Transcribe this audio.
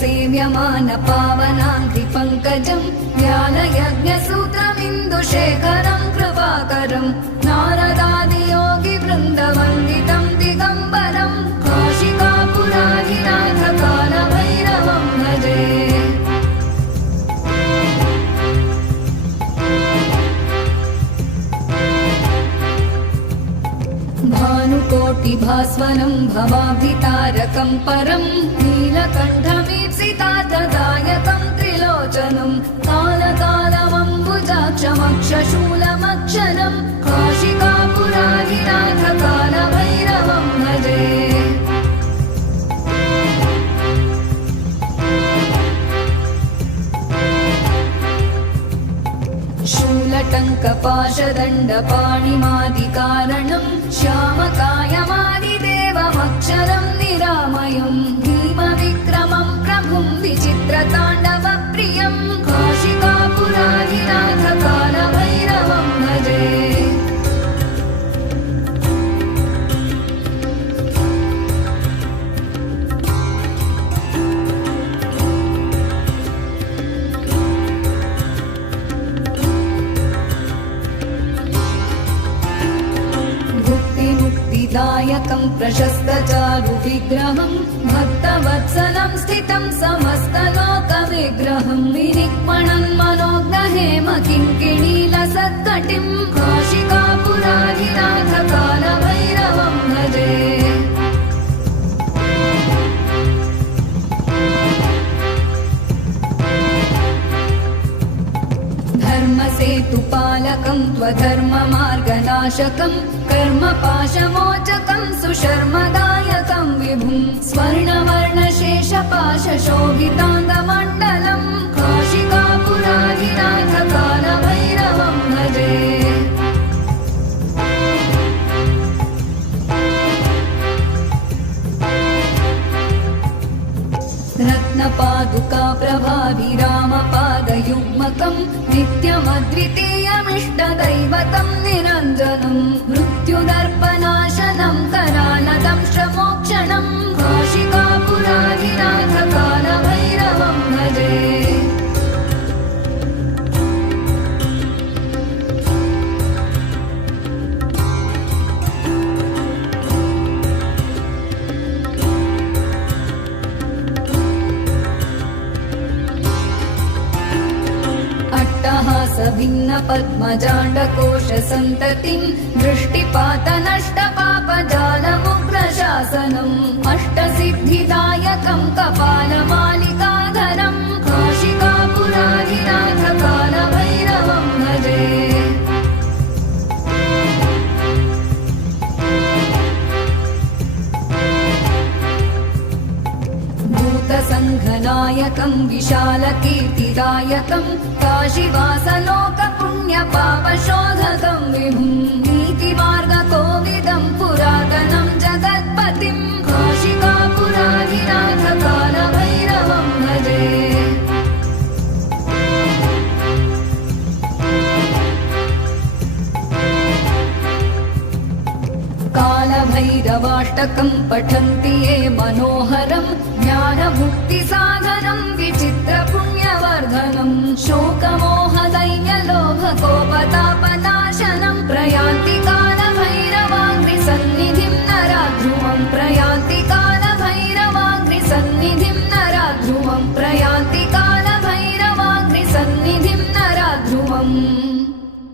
सेव्यमान पावनाङ्घ्रिपङ्कजं ज्ञानयज्ञसूत्रमिन्दुशेखरं कृपाकरं नारदादियोगिवृन्दवन्दितं दिगम्बरं काशिकापुराधिनाथ कालभैरवं भजे। भानुकोटिभास्वरं भवाभितारकं परं नीलकण्ठमीप्सितार्थदायकं त्रिलोचनं कालकालमम्बुजाक्षमक्षशूलमक्षरं काशिकापुराधिनाथ कालभैरवं भजे। शूलटङ्कपाशदण्डपाणिमादिकारणं श्यामकायमादिदेवमक्षरं निरामयं भीमविक्रमं प्रभुं विचित्रताण्डवप्रियं काशिकापुराधिनाथ कालभैरवं भजे। दायकं प्रशस्तचारुविग्रहं भक्तवत्सलं स्थितं समस्तलोकविग्रहं विनिक्मणं मनोज्ञहेम किङ्किणीलसत्कटिं काशिकापुराधिनाथ कालभैरवं भजे। धर्मसेतुपालकं त्वधर्ममार्गनाशकं कर्मपाशमोचकं सुशर्मदायकं विभुं स्वर्णवर्णशेषपाशशोभिताङ्गमण्डलं काशिकापुराधिनाथ कालभैरवं भजे। रत्नपादुकाप्रभाभिरामपादयुग्मकं नित्यमद्वितीयमिष्टदैवतं निरञ्जनं मृत्युदर्पनाशनं करालदं श्रमोक्षणं काशिकापुराधिनाथ कालभैरवं भजे। भिन्नपद्मजाण्डकोशसन्ततिं दृष्टिपातनष्टपापजालमुग्रशासनम् अष्टसिद्धिदायकं कपालमालिकाधरं काशिकापुराधिनाथ कालभैरवं भजे। भूतसङ्घनायकं विशालकीर्तिदायकं काशीवासलोकपुण्यपापशोधकं विभुं नीतिमार्गकोविदं पुरातनं जगत्पतिं काशिकापुराधिनाथ कालभैरवं भजे। कालभैरवाष्टकं पठन्ति ये मनोहरं ज्ञानमुक्तिसाधनं विचित्रपुण्यवर्धनं शोकमो